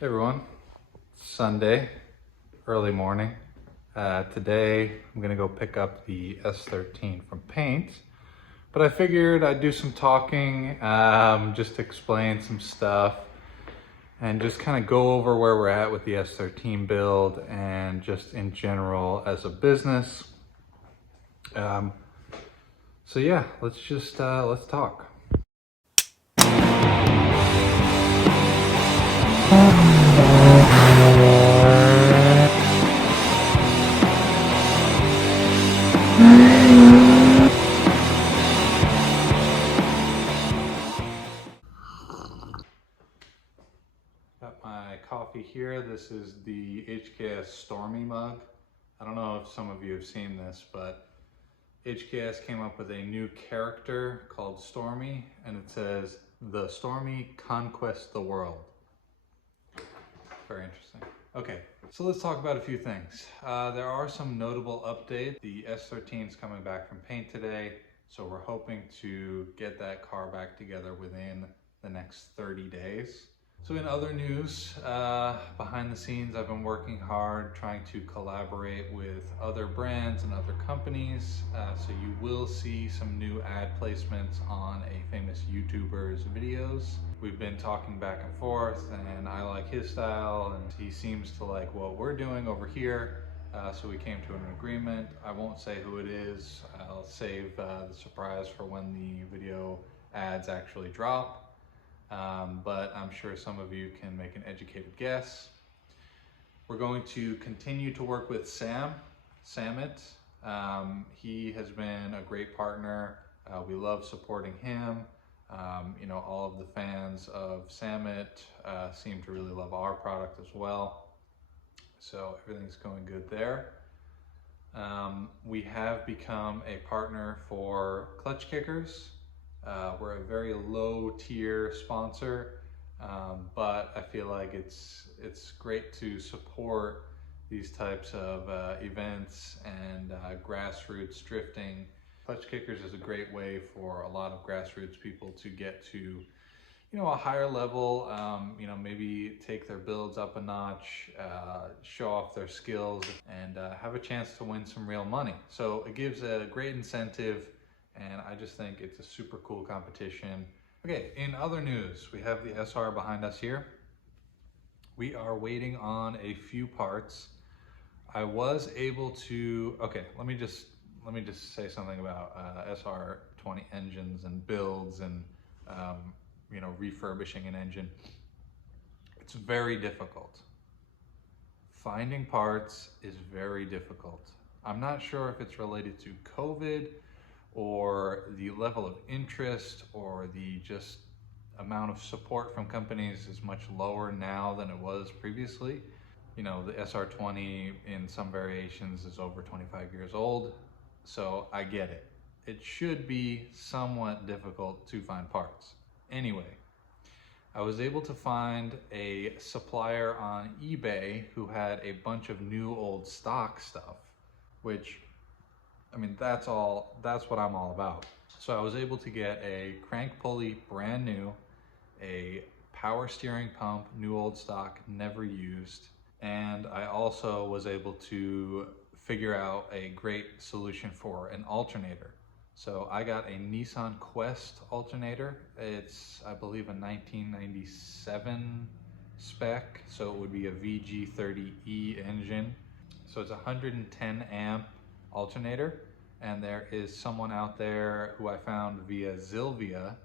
Hey everyone, Sunday, early morning. Today I'm gonna go pick up the S13 from Paint, but I figured I'd do some talking, just to explain some stuff and just kind of go over where we're at with the S13 build and just in general as a business. So yeah, let's talk. Got my coffee here. This is the HKS Stormy mug. I don't know if some of you have seen this, but HKS came up with a new character called Stormy, and it says, "The Stormy conquest the world." Very interesting. Okay, so let's talk about a few things. There are some notable updates. The S13 is coming back from Paint today, so we're hoping to get that car back together within the next 30 days. So in other news, behind the scenes, I've been working hard trying to collaborate with other brands and other companies. So you will see some new ad placements on a famous YouTuber's videos. We've been talking back and forth, and I like his style and he seems to like what we're doing over here. So we came to an agreement. I won't say who it is. I'll save the surprise for when the video ads actually drop. But I'm sure some of you can make an educated guess. We're going to continue to work with Samit. He has been a great partner. We love supporting him. All of the fans of Samit seem to really love our product as well. So everything's going good there. We have become a partner for Clutch Kickers. We're a very low tier sponsor, but I feel like it's great to support these types of events and grassroots drifting. Clutch Kickers is a great way for a lot of grassroots people to get to a higher level, maybe take their builds up a notch, show off their skills, and have a chance to win some real money. So it gives a great incentive, and I just think it's a super cool competition. Okay, in other news, we have the SR behind us here. We are waiting on a few parts. I was able to, okay, let me just say something about SR20 engines and builds and refurbishing an engine. It's very difficult. Finding parts is very difficult. I'm not sure if it's related to COVID or the level of interest or the just amount of support from companies is much lower now than it was previously. The SR20 in some variations is over 25 years old, so I get it. It should be somewhat difficult to find parts. Anyway, I was able to find a supplier on eBay who had a bunch of new old stock stuff, which, that's what I'm all about. So I was able to get a crank pulley brand new, a power steering pump, new old stock, never used. And I also was able to figure out a great solution for an alternator. So I got a Nissan Quest alternator. It's, I believe, a 1997 spec. So it would be a VG30E engine. So it's a 110 amp alternator. And there is someone out there who I found via Zilvia,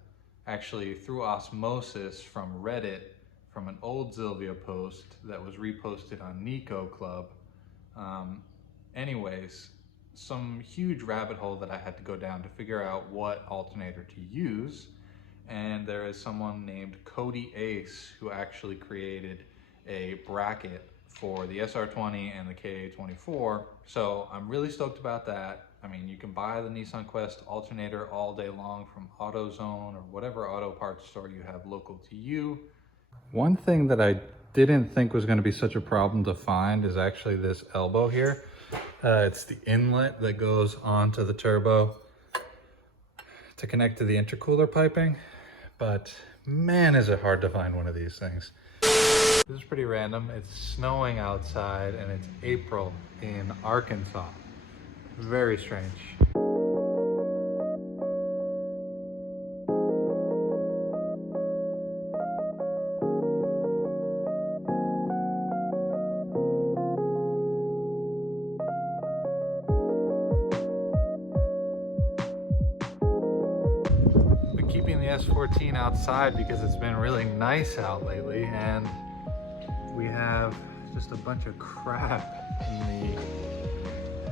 actually through osmosis from Reddit, from an old Zilvia post that was reposted on Nico Club. Anyways, some huge rabbit hole that I had to go down to figure out what alternator to use. And there is someone named Cody Ace who actually created a bracket for the SR20 and the KA24. So I'm really stoked about that. You can buy the Nissan Quest alternator all day long from AutoZone or whatever auto parts store you have local to you. One thing that I didn't think was going to be such a problem to find is actually this elbow here. It's the inlet that goes onto the turbo to connect to the intercooler piping, but man, is it hard to find one of these things. This is pretty random. It's snowing outside and it's April in Arkansas. Very strange. Been keeping the S14 outside because it's been really nice out lately, and we have just a bunch of crap in the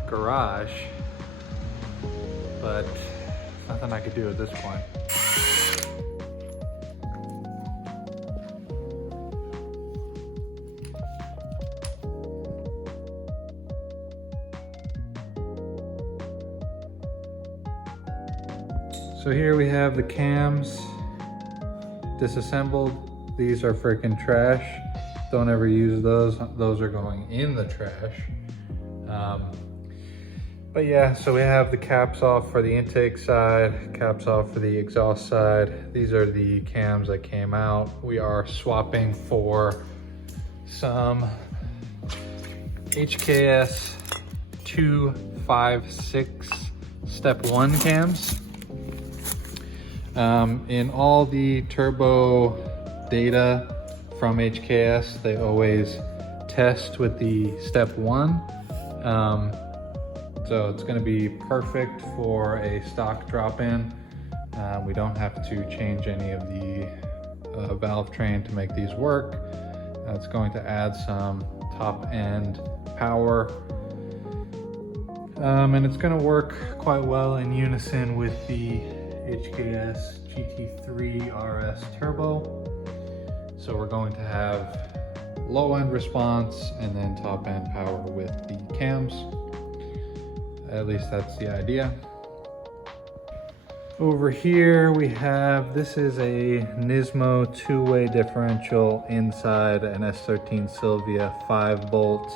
garage, but nothing I could do at this point. So here we have the cams disassembled. These are freaking trash. Don't ever use those. Those are going in the trash. But yeah, so we have the caps off for the intake side, caps off for the exhaust side. These are the cams that came out. We are swapping for some HKS 256 step 1 cams. In all the turbo data from HKS, they always test with the step 1. So it's going to be perfect for a stock drop-in. We don't have to change any of the valve train to make these work. It's going to add some top-end power. And it's going to work quite well in unison with the HKS GT3 RS Turbo. So we're going to have low-end response and then top-end power with the cams. At least that's the idea. Over here we have, this is a Nismo two-way differential inside an S13 Sylvia 5-bolt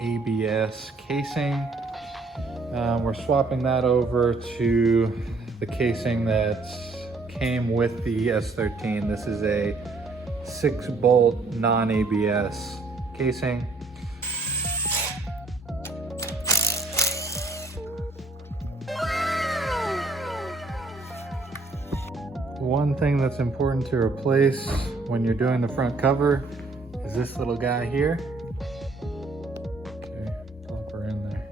ABS casing. We're swapping that over to the casing that came with the S13. This is a 6-bolt non-ABS casing. One thing that's important to replace when you're doing the front cover is this little guy here. Okay, plop her in there.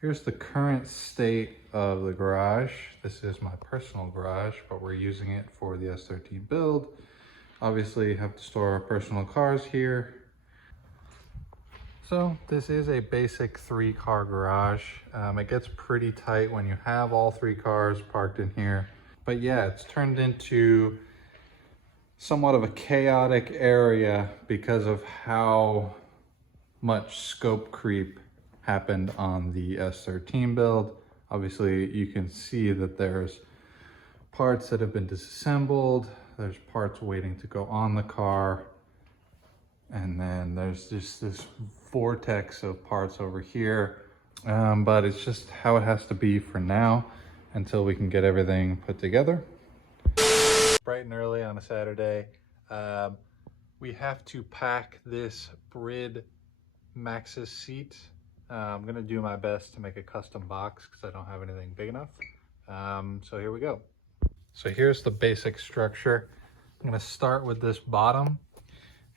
Here's the current state of the garage. This is my personal garage, but we're using it for the S13 build. Obviously, you have to store our personal cars here. So this is a basic 3-car garage. It gets pretty tight when you have all 3 cars parked in here. But yeah, it's turned into somewhat of a chaotic area because of how much scope creep happened on the S13 build. Obviously, you can see that there's parts that have been disassembled. There's parts waiting to go on the car. And then there's just this vortex of parts over here. But it's just how it has to be for now until we can get everything put together. Bright and early on a Saturday. We have to pack this Brid Maxxis seat. I'm gonna do my best to make a custom box because I don't have anything big enough. So here we go. So here's the basic structure. I'm gonna start with this bottom,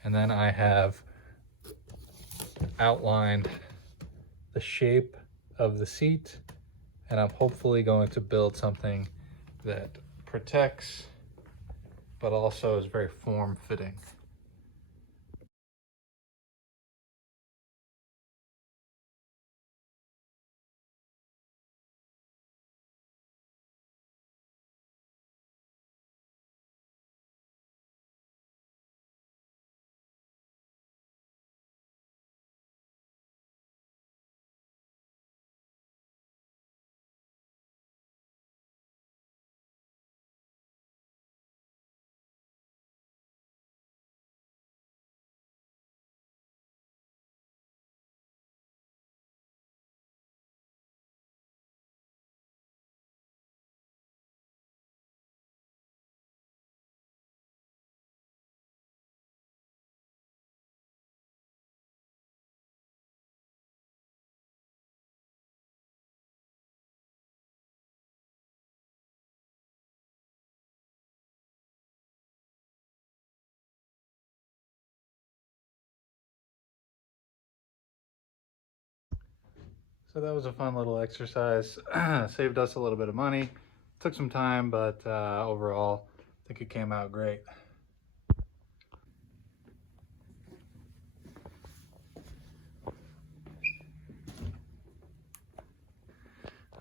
and then I have outlined the shape of the seat, and I'm hopefully going to build something that protects but also is very form-fitting. So that was a fun little exercise. Saved us a little bit of money. Took some time, but overall, I think it came out great.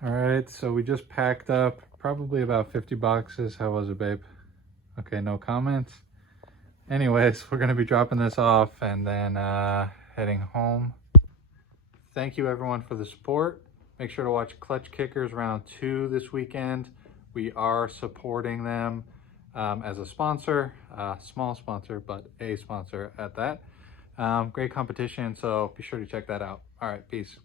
All right, so we just packed up probably about 50 boxes. How was it, babe? Okay, no comments. Anyways, we're gonna be dropping this off and then heading home. Thank you everyone for the support. Make sure to watch Clutch Kickers round 2 this weekend. We are supporting them as a sponsor, small sponsor, but a sponsor at that. Great competition, so be sure to check that out. All right, peace.